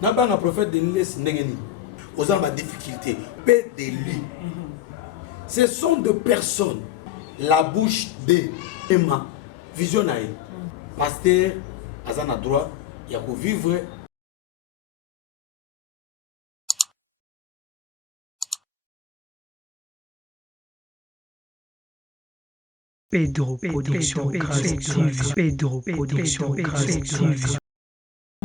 n'a pas un prophète de l'Est n'engeni aux hommes à difficulté paix de lui. Ce sont des personnes la bouche de Emma visionnaire pasteur azana droit il y a vivre Pedro Production Exclusive. Pedro Production Exclusive.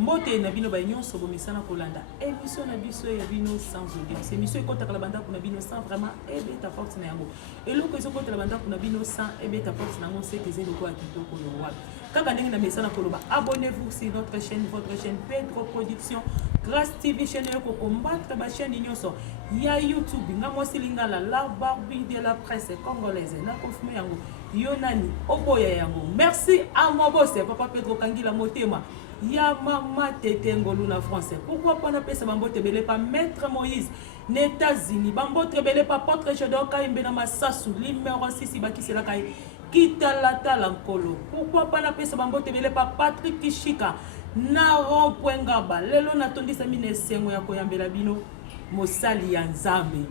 Mbote na bino ba nyonso bomesana kolanda émission na biso ya bino sans audience émission ekota kala banda kuna bino sans vraiment ebeta force na yango eloko ezokota la banda kuna bino sans ebeta force na ngo c'est que zelo kwa kitoko no wa kaka ndenge na mesana koloba abonnez-vous sur notre chaîne, votre chaîne Pedro Production grâce TV chaîne yoko combattre ba chaîne nyonso ya YouTube nga mwasi lingala la Barbie de la presse congolaise na confirmer yango yonani oboya yango merci à moi boss papa Pedro Kangila Motema ya mama tete ngolu na français pourquoi pas na pesa bambote belé pas maître Moïse aux États-Unis bambote belé pas porte Jodor Kaimbe na Masasu numéro 6 bakisela kai kitalata lankolo pourquoi pas na pesa bambote belé pas Patrick Kishika na rond.ngaba lelo na tondisa mine sengo ya koyambela bino mosali ya nzambe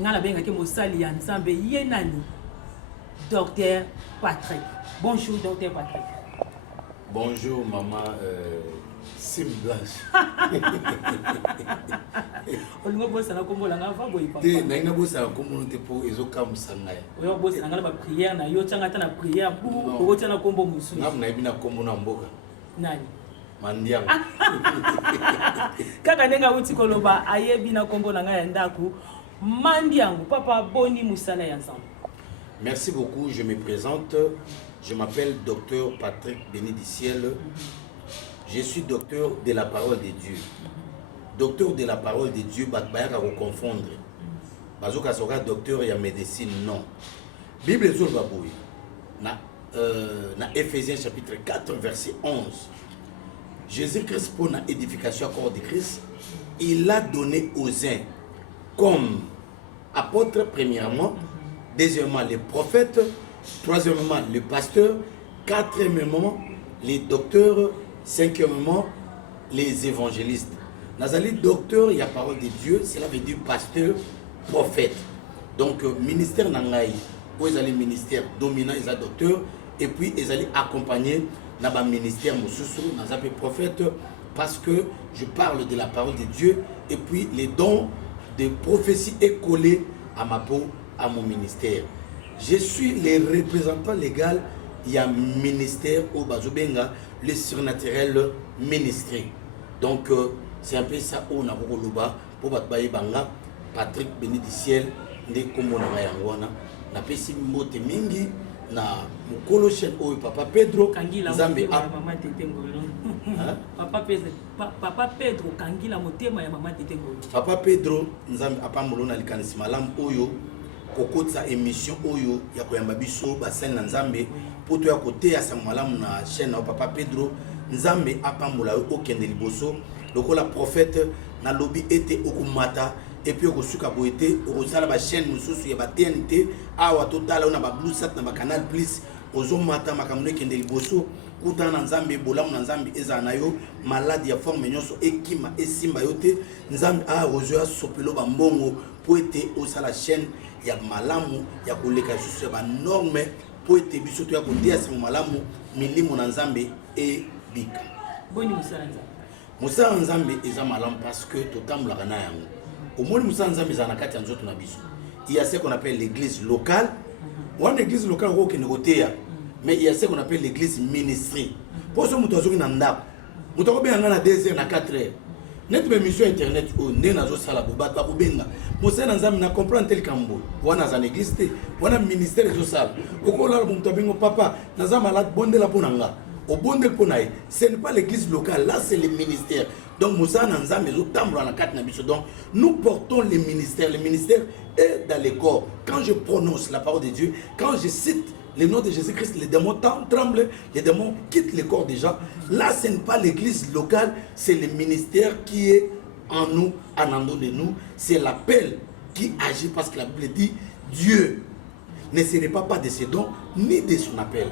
ngala benga ke mosali ya nzambe yenani Docteur Patrick. Bonjour Docteur Patrick. Bonjour maman Sim Blanche. On va bosser na kombo la ngava boy papa. Te na ina bossa la kombo te po ezoka musanga. Oyo bosser na ngala ba prière na yo tanga ta na prière pour ko tana kombo musu. Ngam na ibina kombo na mboka. Nani? Mandiang. Kaka nenga uti koloba ayebi na kombo na ngaya ndaku. Mandiangu papa boni musala ya ensemble. Merci beaucoup, je me présente. Je m'appelle Docteur Patrick Béni du Ciel. Je suis docteur de la parole de Dieu. Docteur de la parole de Dieu, Batbaya va vous confondre. Bazoka sera docteur et en médecine, non. Bible est sur Baboui. Na Ephésiens chapitre 4, verset 11. Jésus-Christ pour la édification à corps de Christ, il a donné aux uns comme apôtres premièrement, deuxièmement les prophètes, troisièmement les pasteurs, quatrièmement les docteurs, cinquièmement les évangélistes. Nazali docteur, il y a parole de Dieu, cela veut dire pasteur, prophète. Donc ministère nangai, où ils allaient ministère dominant, ils allaient docteur, et puis ils allaient accompagner dans le ministère Moussoussou, dans le prophète, parce que je parle de la parole de Dieu, et puis les dons de prophétie est collé à ma peau, à mon ministère. Je suis le représentant légal, il y a un ministère au Bazobenga, le surnaturel ministère. Donc c'est un peu ça où on a beaucoup pour Batbaye Banga, Patrick Béni du Ciel, de Komona Yangwana, na pesi mbote mingi, na mukolo chen o papa Pedro Kangila Zambe a mama tete ngolo. Papa Pedro Kangila motema ya mama tete ngolo. Papa Pedro Nzambe apambolona likanisi malam oyo kokotsa émission oyo ya koyamba biso basel na Nzambe poto ya kote ya samalamu na chaîne na Papa Pedro Nzambe apambola okende liboso lokola prophète na lobby était okumata et puis okosuka boete okosala ba chaîne mususu ya ba TNT awa total on a ba Blue Sat na ba Canal Plus ozomata makamune kende liboso kuta na Nzambe bolamu na Nzambe eza na yo malade ya forme nyonso ekima esimba yote Nzambe a rozoa sopelo ba mbongo poete osala chaîne ya malamu ya koleka susu ya ba norme poete biso to ya kodia sa malamu milimo na Nzambe e bika Boni musala Nzambe. Musala Nzambe eza malamu parce que totambolaka na yango. Au moins Musala Nzambe eza na kati ya nzoto na biso. Il y a ce qu'on appelle l'église locale. Une église locale ko kenegotea. Mais il y a ce qu'on appelle l'église ministry. Pour ce muto azoki na ndako. Muto ko benga na 2h na 4h. Net be mission internet o ndé nazo sala bo bat ba ko benga. Musala Nzambe na comprendre tel kambo. Wana za église te, wana ministère ezo sala. Oko la muto bengo papa, naza malade bonde la ponanga. Au bon de Ponaï, ce n'est pas l'église locale, là c'est le ministère. Donc Moussa Nanza, mais donc nous portons le ministère est dans les corps. Quand je prononce la parole de Dieu, quand je cite le nom de Jésus-Christ, les démons tremblent, les démons quittent le corps des gens. Là ce n'est pas l'église locale, c'est le ministère qui est en nous, en amont de nous. C'est l'appel qui agit parce que la Bible dit Dieu ne se répand pas de ses dons ni de son appel.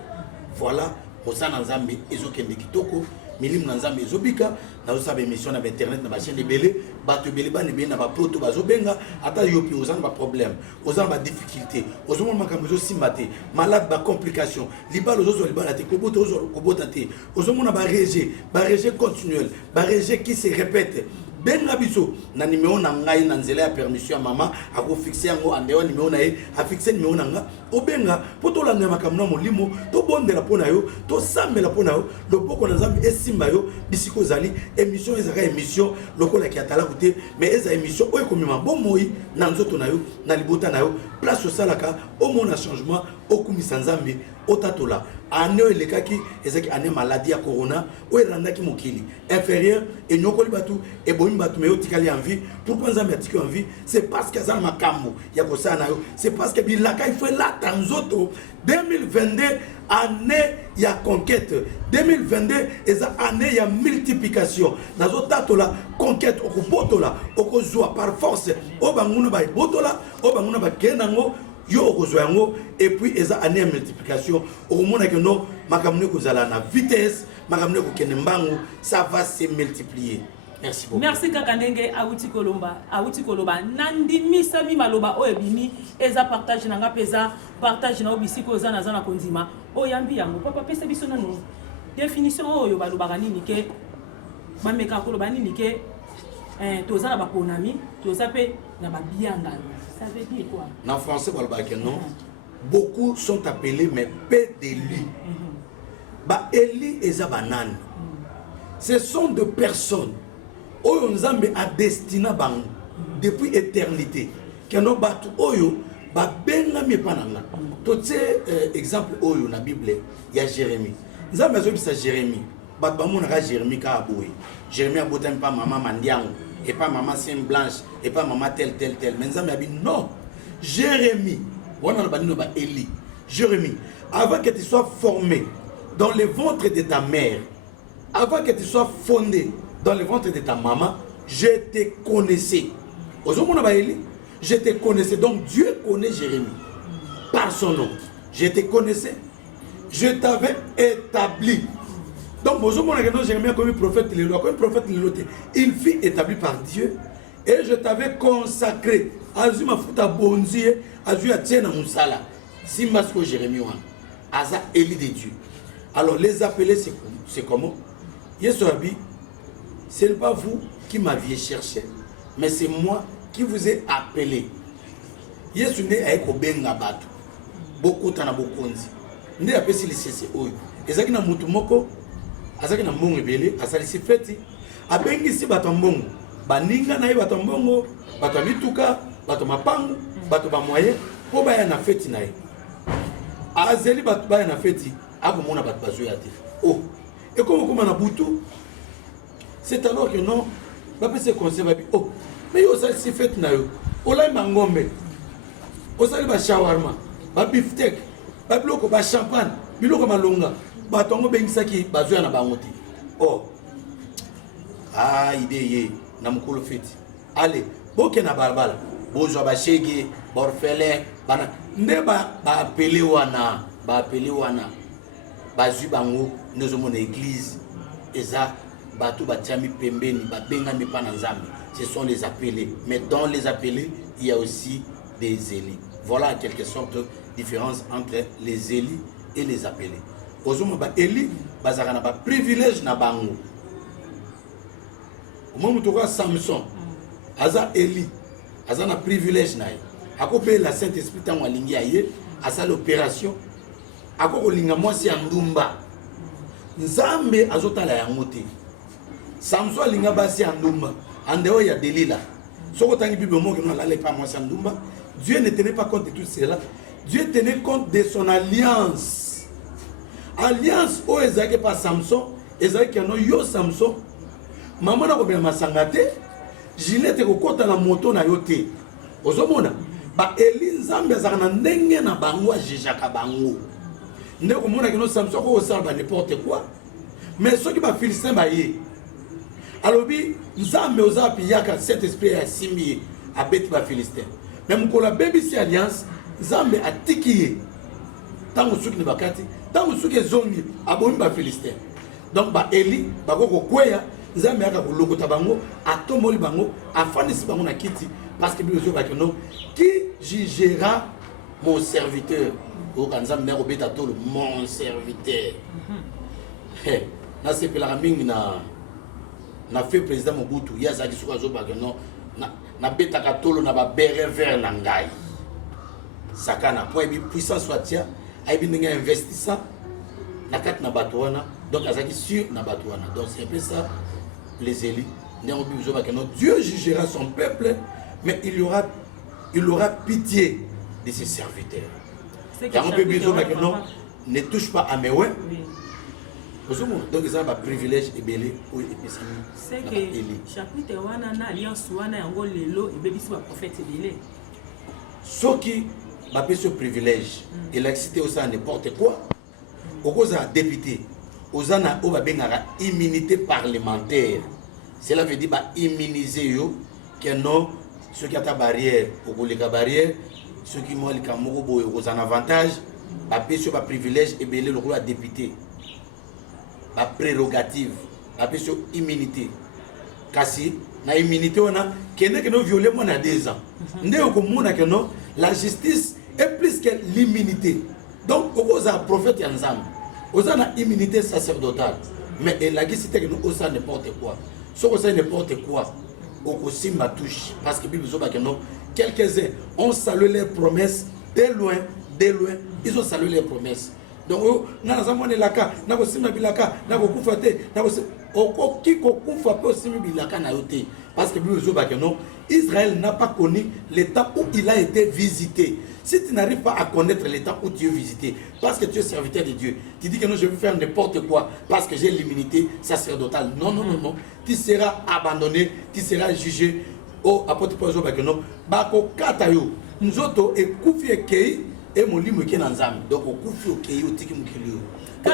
Voilà. Osana Nzambe ezokende kitoko milimu na nzambe ezobika nazosala émission na internet na chaîne ebele bato ebele bana ebele na bapoto bazobenga ata yo mpe oza na baproblème oza na badifficulté ozomona makambo ezosimba te malade bacomplication libala ozozwa libala te kobota ozwa kobota te ozomona barejet continuel barejet qui se répète benga biso na numéro na ngai na nzela ya permission ya mama akofixe yango andewa numéro na ye afixe numéro na nga obenga po tolanda makambo na molimo tobondela mpo na yo tosambela mpo na yo loboko na nzambe esimba yo bisika ozali émission ezaka émission lokola ki atalaku te mais eza émission oyo ekomema bomoi na nzoto na yo na libota na yo place osalaka omona changement okumisa nzambe otatola année elekaki ezaki année maladie ya corona oyo erandaki mokili inférieur enyokoli bato ebomi bato me otikali en vie pourquoi nzambe atiki en vie c'est parce que aza na makambo ya kosala na yo c'est parce que bilaka ifo elata nzoto 2022 année ya conquête 2022 eza année ya multiplication nazotatola conquête okobotola okozwa par force oyo banguna baebotola oyo banguna bakende nango yo okozwa yango et puis eza année ya multiplication okomona ke no makambo ne kozala na vitesse makambo ne kokende mbangu ça va se multiplier. Merci beaucoup. Merci kakandenge awuti koloba nandimisa mi maloba oyo ebimi eza partage nanga peza partage na obisiko oza na zana kondima oyambi yango papa pesa biso nanu définition oyo balobaka nini ke bameka koloba nini ke toza na baponami toza pe na babiangano. Ça veut dire quoi? En français, non. Beaucoup sont appelés, mais peu d'élus. Bah, Eli et Zabanan. Ce sont des personnes où on a destiné depuis l'éternité. Qui ont battu Oyo, bah, ben mi pananga. Tout ces exemple Oyo na Bible, il y a Jérémie. Nous avons besoin de Jérémie. Bah, mon a Jérémie ka aboué. Jérémie a bouté pas maman Mandiang. Et pas maman Sainte Blanche, et pas maman tel. Mais nous avons dit non. Jérémie, Élie, Jérémie, avant que tu sois formé dans le ventre de ta mère, avant que tu sois fondé dans le ventre de ta maman, je te connaissais. Je te connaissais. Donc Dieu connaît Jérémie par son nom. Je te connaissais. Je t'avais établi. Donc, Jérémie comme prophète, il fut établi par Dieu et je t'avais consacré. Azuma futa bonzi, azuma tiena musala. Simbasko Jérémie wan. Aza Élie de Dieu. Alors, les appeler, c'est comment? Yesoabi, ce n'est pas vous qui m'aviez cherché, mais c'est moi qui vous ai appelé. Yesune aeko benga batu. Beaucoup tana bokonzi. Ndi apesi lisese oyo. Ezaki na mutu moko azaki na mbongo ebele asalisi feti abengisi bato mbongo baninga na ye bato mbongo bato mituka bato mapangu bato ba moyen po baya na feti na ye azeli bato baya na feti akomona bato bazoya te oh ekoma na butu c'est alors que non bapese conseil babi oh mais yo osalisi feti na yo olayimba ngombe osali ba shawarma ba beefsteak ba biloko ba champagne biloko malonga batongo bengisaki bazoya na bango te oh idée na mukolo feti allez boke na balabala bozwa bashege borfele bana nde ba appeler wana bazwi bango nezomona église eza bato batiami pembeni babengami pa na nzambe. Ce sont les appelés, mais dans les appelés il y a aussi des élus. Voilà en quelque sorte différence entre les élus et les appelés. Ozoma ba Eli bazaka na ba privilège na bango. Omo mutoka Samson aza Eli aza na privilège na ye. Akope la Saint-Esprit tango alingi aye asa l'opération akoko linga mwasi ya ndumba. Nzambe azotala yango te. Samson alinga basi ya ndumba andeo ya Delila. Soko tangi Bible mo que n'allait pas mwasi ya ndumba. Dieu ne tenait pas compte de tout cela. Dieu tenait compte de son alliance. Alliance o ezaki pa Samson ezaki no yo Samson mama na ko bema sangate Ginette ko kota na moto na yo te ozomona ba Eli Nzambe azaka na ndenge na bango ajijaka bango ndeko mona kino Samson ko osala n'importe quoi mais ceux qui ba Philistin ba ye alobi Nzambe ozapi yaka cet esprit ya simbi abeti ba Philistin même ko la baby si alliance Nzambe atikiye tango suki ne bakati tango suki zongi abomi ba Philistin Donc ba Eli bakoko kweya nzambe aka kolokota bango atomoli bango afandisi bango na kiti parce que Bible va que non qui jugera mon serviteur au nzambe na kobeta tolo mon serviteur na sepela mingi na fait président Mobutu ya zaki suka zo ba que non na beta katolo na ba bere vers na ngai sakana point bi puissance soit tia ay bi nga investissant na kat na batouana donc azaki sur na batouana donc c'est un peu ça les élites Dieu jugera son peuple mais il aura pitié de ses serviteurs. Ne touche pas à mes ouais. Donc ils ont un privilège et belé ou c'est que chapitre wana na alliance wana yango lelo et bébé soit prophète belé. Ce qui va ce privilège et l'excité au sein n'importe quoi. Au cause à député, aux ana au bengara immunité parlementaire. Cela veut dire bah immuniser yo que non ceux qui ont ta barrière au les barrière ceux qui m'ont les camoro aux un avantage bah sur ba privilège et belé le rôle à député. Ba prérogative ba sur immunité. Kasi na immunité on a que nous violer moins à 2 ans. Ndé ko mona que non la justice est plus que l'immunité. Donc aux a prophète ensemble. Aux a immunité sacerdotale. Mais et la cité que nous aux n'importe quoi. Ce qu'on sait n'importe quoi, au Simba touche, parce que la Bible dit que non, quelques-uns ont salué leurs promesses, de loin, ils ont salué leurs promesses. Donc, nous avons dit que nous avons dit que nous avons dit que parce que la Bible dit que non, Israël n'a pas connu l'état où il a été visité. Si tu n'arrives pas à connaître l'état où tu es visité, parce que tu es serviteur de Dieu, tu dis que non, je vais faire n'importe quoi, parce que j'ai l'immunité sacerdotale. Non, non, non, non. Tu seras abandonné, tu seras jugé. Oh, apôtre Paul que non. Bako katayo. Nous autres, et koufi et kei, et mon limo qui est dans Zambie. Donc, au koufi au kei, au tiki mukili. Il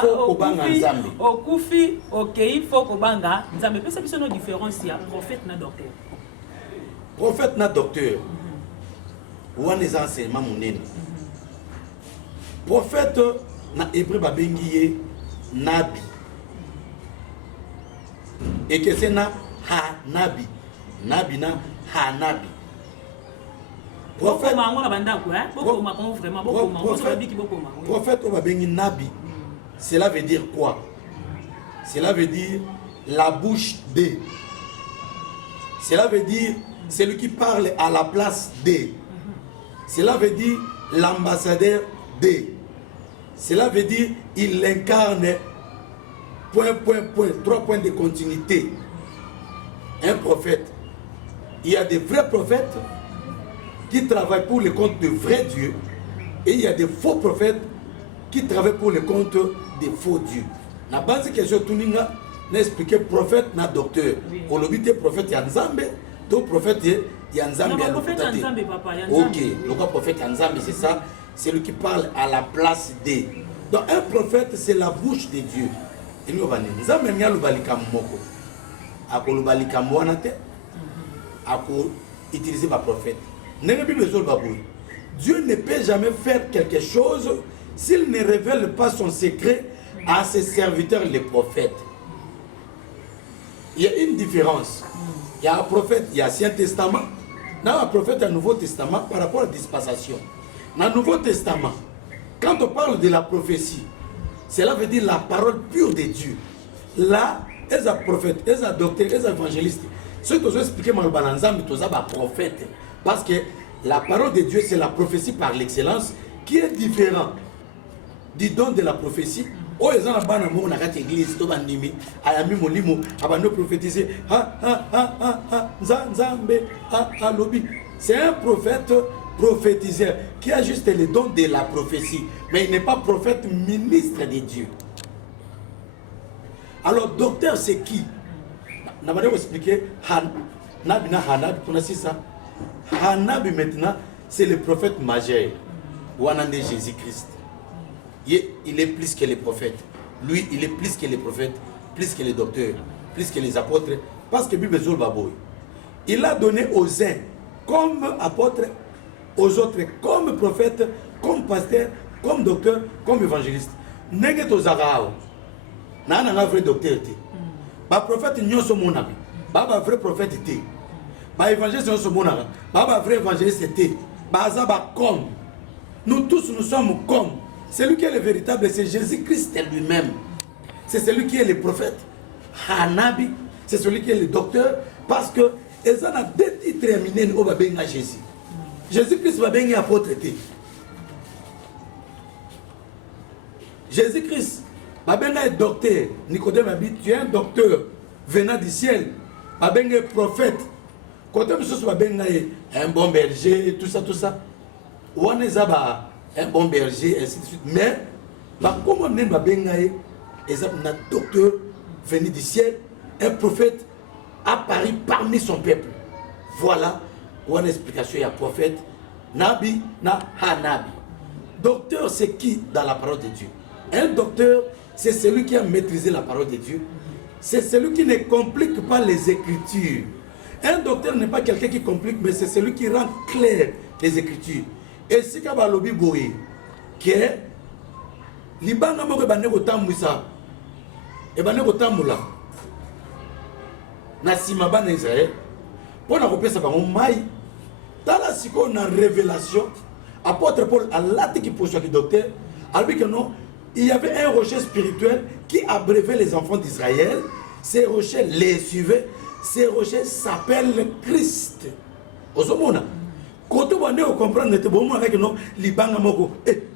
faut au koufi, au kei, il faut qu'au banga. Nzambe, parce que c'est une différence, il y a prophète na docteur. Prophète na docteur. Ou un des enseignements monene. Prophète na hébreu babengiye nabi. Et que c'est na hanabi. Nabi na hanabi. Prophète au babengi nabi. Cela veut dire quoi? Cela veut dire la bouche de. Cela veut dire celui qui parle à la place de. Cela veut dire l'ambassadeur de. Cela veut dire il incarne point, 3 points de continuité. Un prophète. Il y a des vrais prophètes qui travaillent pour le compte de vrais dieux et il y a des faux prophètes qui travaillent pour le compte des faux dieux. La base question tuninga n'a expliqué prophète na docteur. On l'obité prophète Yanzambe, donc prophète Yanzambe à l'hôpital. Ok, le prophète Yanzambe c'est ça, c'est lui qui parle à la place des. Donc un prophète c'est la bouche de Dieu. Et nous va Nzambe nya lubalika moko. Ako lubalika mwanate. Ako utiliser ma prophète. Dieu ne peut jamais faire quelque chose s'il ne révèle pas son secret à ses serviteurs les prophètes. Il y a une différence. Il y a un prophète, il y a l'Ancien Testament. Il y a un prophète et un Nouveau Testament par rapport à la dispensation. Dans le Nouveau Testament, quand on parle de la prophétie, cela veut dire la parole pure de Dieu. Là, les prophètes, les docteurs, les évangélistes, ceux qui ont expliqué dans le balanzam, ils sont prophètes. Parce que la parole de Dieu, c'est la prophétie par l'excellence qui est différente du don de la prophétie. Oh, ils ont la bonne amour dans l'église, tout le monde a mis mon limo, a prophétiser. C'est un prophète prophétiseur qui a juste le don de la prophétie, mais il n'est pas prophète ministre de Dieu. Alors, docteur, c'est qui? On va expliquer. Hanabi maintenant, c'est le prophète majeur. Wanande Jésus-Christ. Il est plus que les prophètes. Lui, il est plus que les prophètes, plus que les docteurs, plus que les apôtres. Parce que Bible Baboy. Il a donné aux uns comme apôtres, aux autres comme prophètes, comme pasteurs, comme docteurs, comme évangélistes. Neget aux Arao. na un vrai docteur. Ba prophète nyonso monaka. Ba vrai prophète était. Ba évangéliste nyonso monaka. Ba vrai évangéliste était. Ba za ba comme. Nous tous nous sommes comme. Celui qui est le véritable, c'est Jésus-Christ lui-même. C'est celui qui est le prophète. Hanabi, c'est celui qui est le docteur. Parce que ils ont deux titres éminents au Babenga Jésus. Jésus-Christ va bien apôtre. Jésus-Christ, Babenga est docteur. Nicodème a dit, tu es un docteur venant du ciel. Babenga est prophète. Quand on se Babenga est un bon berger, tout ça, tout ça. On est un bon berger, ainsi de suite. Mais, comment on est Babenga est un docteur venu du ciel, un prophète apparu parmi son peuple. Voilà une explication. Il y a prophète, Nabi, na Hanabi. Docteur, c'est qui dans la parole de Dieu? Un docteur, c'est celui qui a maîtrisé la parole de Dieu. C'est celui qui ne complique pas les Écritures. Un docteur n'est pas quelqu'un qui complique, mais c'est celui qui rend clair les Écritures. Et si vous avez lobby boy, que libanga moko bande kotamwisa et bande kotamula na sima bana Israël pour na kopesa bango mai tala siko na révélation apôtre Paul a laté qui pose le docteur alors que non il y avait un rocher spirituel qui abreuvait les enfants d'Israël. Ces rochers les suivaient. Ces rochers s'appellent Christ. Osomona. Quand on va comprendre que bon avec non libanga moko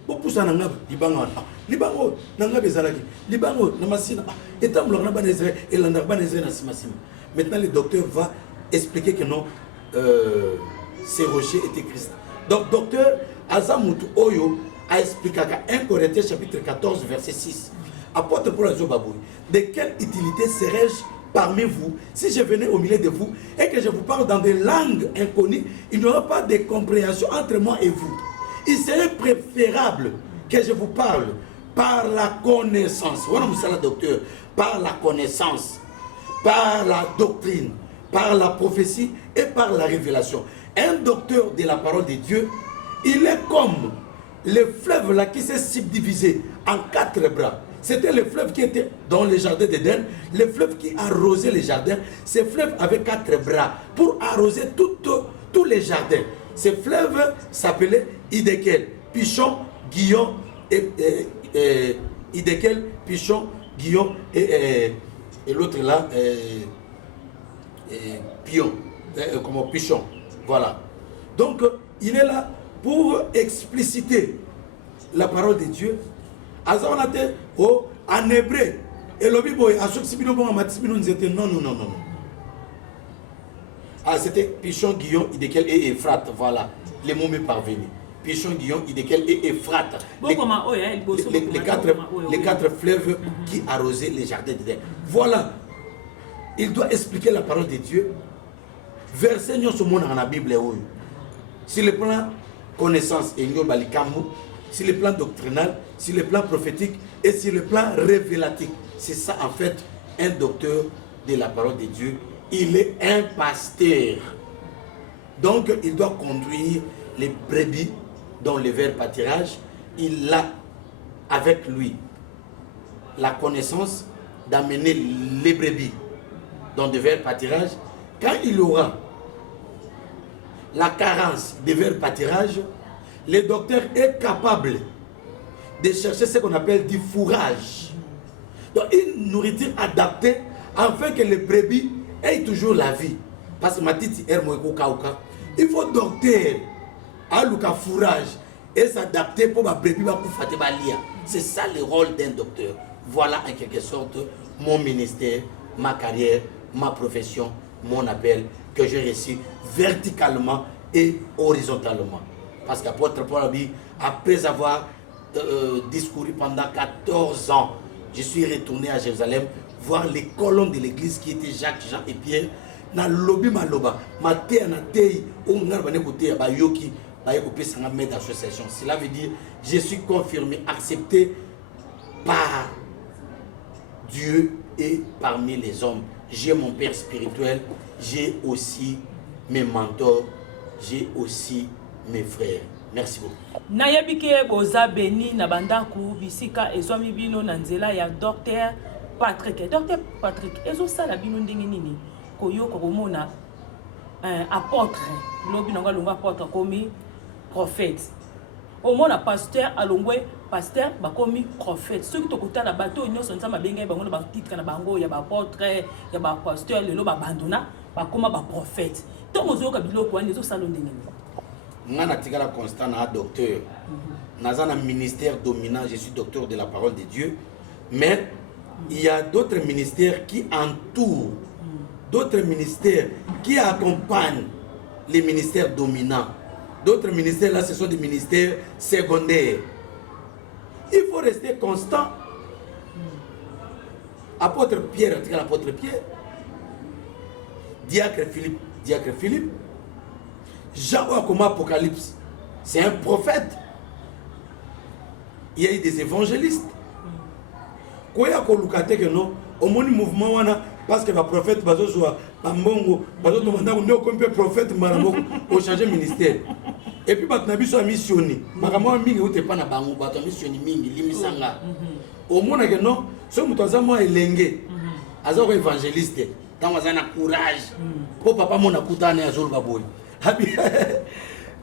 pour ça na ngaba libanga libango na ngaba ezalaki libango na masina etamlo na bana Israël et landa bana Israël na simasima. Maintenant le docteur va expliquer que non ces rochers étaient Christ. Donc docteur Azamutu Oyo a expliqué qu'à 1 Corinthiens chapitre 14 verset 6. Apôtre Paul Azobabou, de quelle utilité serais-je parmi vous si je venais au milieu de vous et que je vous parle dans des langues inconnues? Il n'y aura pas de compréhension entre moi et vous. Il serait préférable que je vous parle par la connaissance. Voilà, monsieur le docteur, par la connaissance, par la doctrine, par la prophétie et par la révélation. Un docteur de la parole de Dieu, il est comme le fleuve là qui s'est subdivisé en 4 bras. C'était le fleuve qui était dans le jardin d'Éden, le fleuve qui arrosait les jardins. Ce fleuve avait 4 bras pour arroser tous les jardins. Ce fleuve s'appelait Idékel, Pichon, Guillon et Idékel, Pichon, Guillon et l'autre là, Pion, comme Pichon. Voilà. Donc, il est là pour expliciter la parole de Dieu. En hébreu, et le Bible, non. Ah, c'était Pichon, Guillon, Idékel et Euphrate. Voilà, les mots me parvenus. Pichon, Guillon, Idékel et Euphrate. Les 4 fleuves qui arrosaient les jardins d'Éden. Voilà, il doit expliquer la parole de Dieu. Verset nous sommes dans la Bible. Sur le plan connaissance et sur le plan doctrinal, sur le plan prophétique et sur le plan révélatique. C'est ça en fait un docteur de la parole de Dieu. Il est un pasteur. Donc il doit conduire les brebis dans le vert pâturage. Il a avec lui la connaissance d'amener les brebis dans le vert pâturage. Quand il aura la carence de vert pâturage, le docteur est capable de chercher ce qu'on appelle du fourrage. Donc une nourriture adaptée afin que les brebis aient toujours la vie. Parce que il faut docteur à le fourrage et s'adapter pour ma brebis. C'est ça le rôle d'un docteur. Voilà en quelque sorte mon ministère, ma carrière, ma profession, mon appel que j'ai reçu verticalement et horizontalement. Parce qu'apôtre Paul a dit, après avoir discouru pendant 14 ans, je suis retourné à Jérusalem voir les colonnes de l'église qui étaient Jacques, Jean et Pierre. Na lobi maloba, maté na tei, on a bané côté ba yoki, ba yekopé sanga med association. Cela veut dire, je suis confirmé, accepté par Dieu et parmi les hommes. J'ai mon père spirituel, j'ai aussi mes mentors, j'ai aussi mes frères. Merci beaucoup. Nayebike boza beni na bandaku bisika ezwami bino na nzela ya docteur Patrick, docteur Patrick, ezosala bino ndenge nini koyoka komona apôtre lobi nanga longa apôtre komi prophète omona pasteur alongwe pasteur bakomi prophète soki tokotala bato nyonso nzambe abengai bango na batitre na bango ya baapôtre ya bapasteur lelo babandona bakoma baprophète ntongo ozoyoka biloko wana ezosala ndenge nini nga natikala constant na docteur naza na ministère dominant, je suis docteur de la parole de Dieu, mais il y a d'autres ministères qui entourent, d'autres ministères qui accompagnent les ministères dominants. D'autres ministères là, ce sont des ministères secondaires. Il faut rester constant. Apôtre Pierre, l'apôtre Pierre, diacre Philippe, Jean comme Apocalypse, c'est un prophète. Il y a eu des évangélistes. Koya ko lukate que non, au moni mouvement wana parce que le prophète bazo soit bambongo, bazo demanda on est comme prophète maramo au changer ministère. Et puis bat nabi so missionné. Makamo mingi ote pa na bango bat missionné mingi limisanga. Au mona que non, so mutoza mo elenge. Azo ko évangéliste. Tant wazana courage. Po papa mona kutana ya zolo baboy. Habi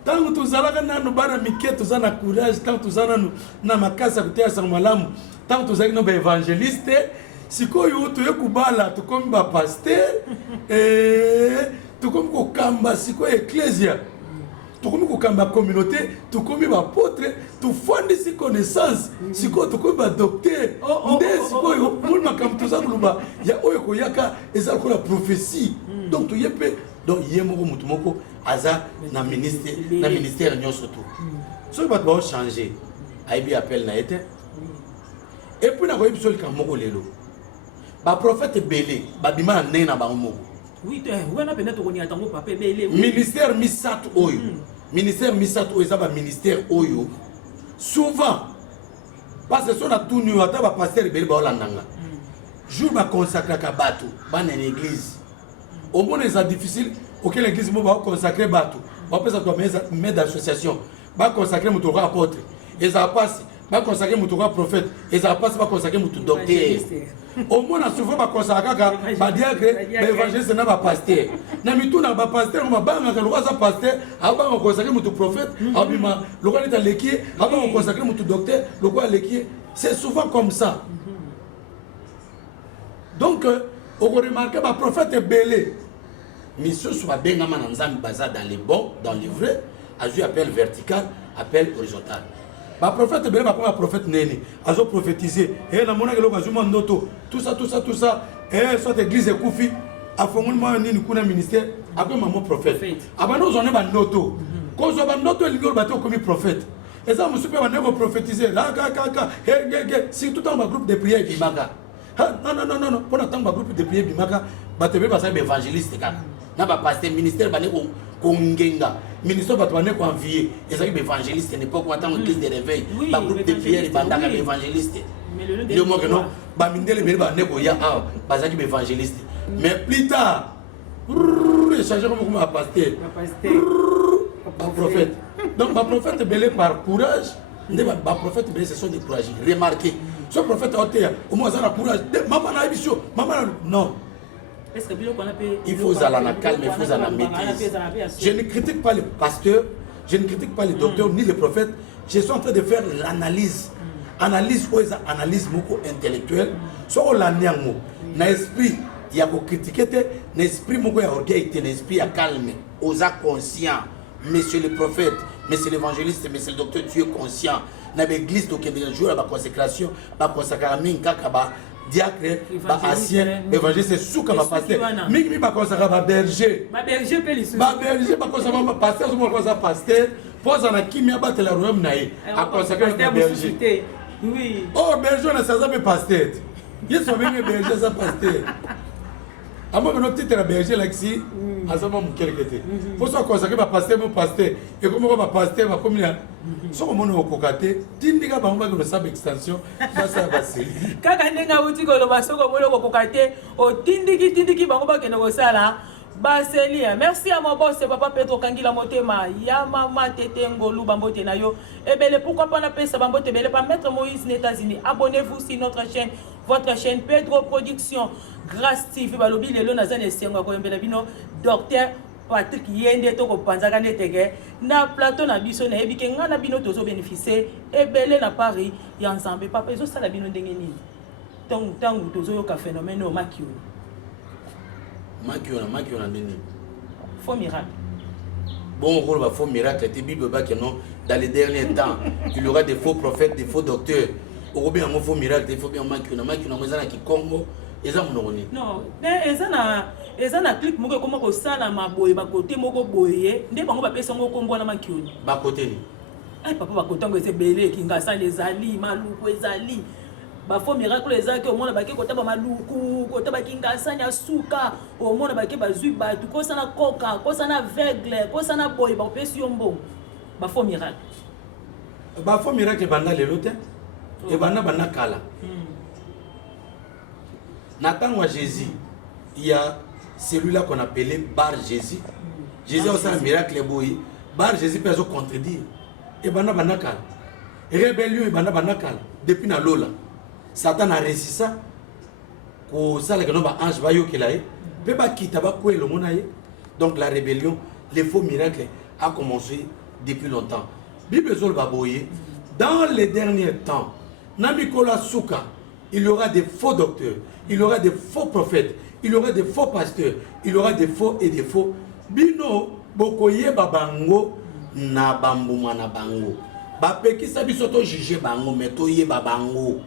tant que tuzalaka nanu bana mike tuzana courage, tant tuzana na makasa kutea sa malamu, tant que tuzaki no ba évangéliste, sikoyo to yekubala to comme ba pasteur to comme ko kamba sikoyo ecclésia. To comme ko kamba communauté, to comme ba apôtre, to fonder si connaissance, sikoyo to comme ba docteur. Nde sikoyo mun makam tuzakuluba ya oyo ko yaka eza ko la prophétie. Donc to yepe donc yemoko mutumoko aza na ministère nyonso tout. So ba doit changer. Aibi appel na été. Et puis na ko yebisol ka moko lelo. Ba prophète belé, ba bima na na ba moko. Oui, on a peut-être qu'on y attend au papier belé. Ministère Misat Oyo. Ministère Misat Oyo ça ba ministère Oyo. Souvent parce que son a tout nu ata ba pasteur belé ba olandanga. Jour ba consacrer ka bato, ba na l'église. Au moins c'est difficile auquel l'église va consacrer bateau va peut ça doit mettre d'association va consacrer mon tour apôtre et ça passe va consacrer mon tour prophète et ça passe va consacrer mon docteur au moins na souvent va consacrer ba diacre ba évangéliste na ba pasteur na mitu na ba pasteur on va banga ka loka za pasteur aba on consacrer mon prophète abima loka leta lekier aba on consacrer mon docteur loka lekier c'est souvent comme ça donc on remarque ba prophète est belé. Mission soit bien baza dans les bons, dans les vrais, azu appel vertical, appel horizontal. Ba prophète belé ba prophète nene, azo prophétiser, et na mona kelo bazuma ndoto, tout ça, et soit église koufi, a fongol mo nini kuna ministère, après maman prophète. Abano zonne ba ndoto. Ko zo ba ndoto ligol bato comme prophète. Et ça me super ba nego prophétiser, la ka, si tout en groupe de prière bimaka. Non, pour attendre groupe de prière bimaka, ba tebe ba sa évangéliste kaka. Na ba pasteur ministère ba ne ko ngenga ministère ba to ne ko envier ezaki ba évangéliste ne pas ko attendre l'église de réveil ba groupe de prière banda ka évangéliste le mot que non ba mindele be ba ne ko ya ba zaki ba évangéliste mais plus tard changer comme ba pasteur ba prophète donc ba prophète belé par courage ne ba prophète belé ce sont des courageux remarquez ce prophète au moins ça la courage maman na émission maman non. Il faut aller en calme, il faut aller en maîtrise. Je ne critique pas les pasteurs, je ne critique pas les docteurs ni les prophètes. Je suis en train de faire l'analyse. Analyse intellectuelle. Soit on l'a mis en mot. Dans l'esprit, il y a critiquer, dans l'esprit, il y a orgueil, dans l'esprit, il y a calme. Osa conscient. Monsieur le prophète, monsieur l'évangéliste, monsieur le docteur, tu es conscient. Dans l'église, tu es jour à la consécration, la consécration, diacre, ancien, évangéliste, c'est sous comme pasteur. Mimi ba consacrer ba berger. Ba berger pe lisu. Ba berger ba consacrer ba pasteur, so mo consacrer pasteur, pose na kimia ba la royaume nae. A consacrer ba berger. Oui. Oh berger na ça be pasteur. Ils sont venus berger ça pasteur. À moi notre titre la berger là ici, à ça mon quelque était. Faut ça consacrer ba pasteur mon pasteur. Et comme ba pasteur ba comme là. So mo no kokate, tindika ba ngba ko sa extension, ça va c'est. Kaka ndenga uti ko lo basoko mo lo kokate, o tindiki ba ngba ke no sala. Baselia, merci à mon boss, papa Pedro Kangila Motema, ya mama tete ngolu bambote na yo. Et ben pourquoi pas na pesa bambote bele pas mettre Moïse aux États-Unis. Abonnez-vous sur notre chaîne. votre chaîne Pedro Production, Grâce TV, balobi lelo nazane esengo ko yembela bino docteur Patrick Yende to ko panzaka netege na plateau na biso na ebike ngana bino tozo bénéficier ebele na Paris ya ensemble papa ezo sala bino ndenge nini tangu tozo yoka phénomène o makiona nini faux miracle. Bon rôle va faux miracle te Bible ba que non dans les derniers temps il y aura des faux prophètes, des faux docteurs. Au bien un faux miracle, il faut bien makiona ngozana ki Congo. Non, eza na clip moko koma ko sala maboye ba côté moko boye nde bango ba pesa ngo kombo na makioni ba côté ni ay papa ba côté ngo ezebele kinga sa les ali maluku ezali ba faux miracle ezaki omona ba ke kota ba maluku kota ba kinga sa nya suka omona ba ke ba zui ba tu ko sana koka ko sana aveugle ko sana boye ba pesa yombo ba faux miracle banda lelo te e bana kala. Nathan à Jésus, il y a celui-là qu'on appelait Bar Jésus. Jésus a fait un miracle, Bar Jésus peut se contredire. Et bana banakal. Rébellion et bana banakal. Depuis na lola. Satan a réussi ça. Pour ça, les anges va yokelai. Peba kita ba koué le monaye. Donc la rébellion, les faux miracles a commencé depuis longtemps. Bible zol baboye. Dans les derniers temps, Namikola Souka, il y aura des faux docteurs, il y aura des faux prophètes, il y aura des faux pasteurs, il y aura des faux et des faux. Bino, bokoye babango, na bambuma na bango. Bapeki sabi soto juger bango, mais toye babango.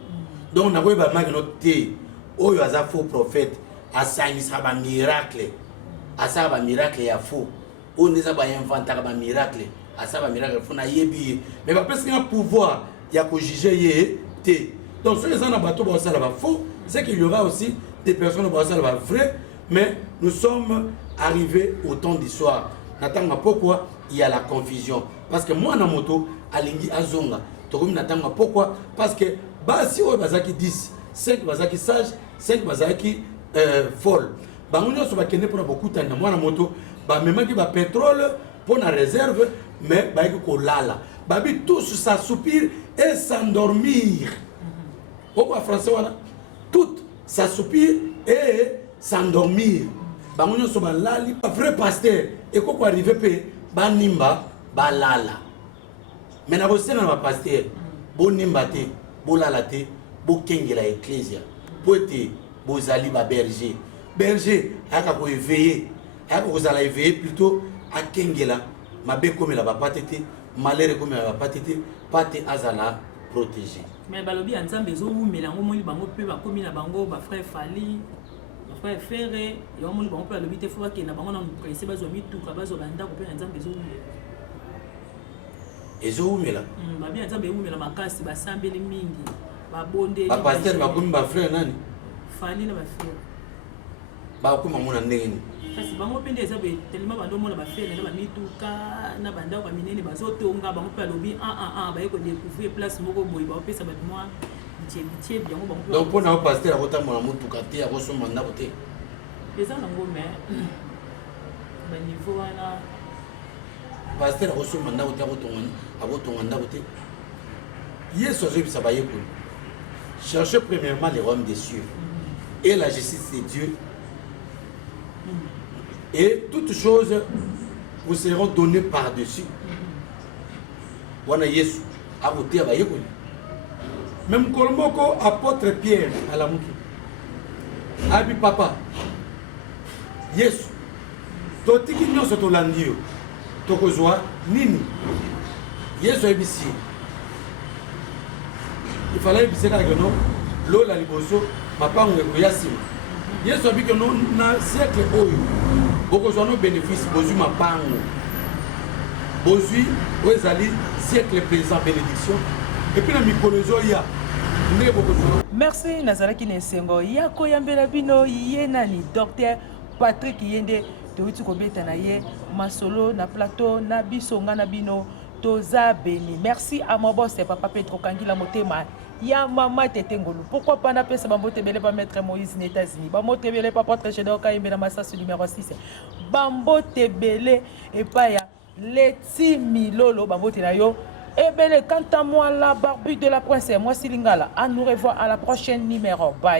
Donc, na voye bamagno te, oyo aza faux prophète, asangisa ba miracle, asa ba miracle ya faux. On ne sa ba inventer ba miracle, asa ba miracle fona yebi. Mais ba pesi un pouvoir, ya ko juger ye te. Donc, ceux qui sont bateau, ça va faux. C'est qu'il y aura aussi des personnes qui ça va vrai. Mais nous sommes arrivés au temps d'histoire. N'attends pourquoi il y a la confusion. Parce que moi, dans la moto, Alingi Azonga, n'attends pourquoi. Parce que, si on a 10, 5 bazaki sage, 5 bazaki folle. On a beaucoup de temps. Moi, dans la moto, même qui va pétrole pour la réserve, mais il y a babi tous s'assoupir et s'endormir. Pourquoi français voilà? Tout s'assoupir et s'endormir. Bangonyo so balali pas vrai pasteur et quoi arriver pe banimba balala. Mais na bosé na pasteur bonimba te bolala te bokengela ecclesia. Pote bozali ba berger. Berger aka ko éveiller, aka ko zala éveiller plutôt a kengela mabe comme la ba patete, malheur comme la ba patete, pate azala protégé. Mais balobi anzambe zo umela ngo moli bango pe ba komi na bango ba frère Fali ba frère Ferré yo moli bango pe balobi te fo ke na bango na presse bazo mituka bazo banda ko pe anzambe zo umela ezo umela ba bi anzambe umela makasi ba sambeli mingi ba bonde ba pasteur ba komi ba frère nani Fali na ba frère ba komi mona ndenge. Kasi bango pende eza be tellement bando mona ba frère na ba mituka na banda ba minene bazo tonga bango pe lobi ba yeko découvrir place moko boy ba pesa ba moi tie bien bango. Donc pour na pasteur akota mona mutuka te akoso manda kote eza nango mais ba niveau wana pasteur akoso manda kote akotonga ndako te. Yesu azobisa ba yeko cherchez premièrement les royaumes des cieux et la justice de Dieu. Et toutes choses vous seront données par-dessus. Wana Yesu aboté ba yeko. Même kolmoko apôtre Pierre à la muki. Abi papa. Yesu. Totiki nyonso to landio. Tokozwa nini? Yesu ebisi. Il fallait ebisi ka que non lola liboso mapango ekoyasima. Yesu abi que non na siècle oyo. Beaucoup de bénéfices, beaucoup ma pango, beaucoup aux alliés siècle présent bénédiction. Et puis la mycologie il y a merci Nazaraki Nesengo yako yambela bino yenani docteur Patrick Yende toiti ko beta na ye masolo na plateau na bisonga na bino toza béni. Merci à mon boss papa Pedro Kangila Motema. Ya mama tete ngolu. Pourquoi pas na pesa bambote bele ba maître Moïse aux États-Unis. Bambote bele pas porte chez Doka Yembela Massas numéro 6. Bambote bele et pas ya Leti Milolo bambote na yo Et bien, quant à moi, la barbu de la princesse, moi, Silingala, à nous revoir à la prochaine numéro. Bye.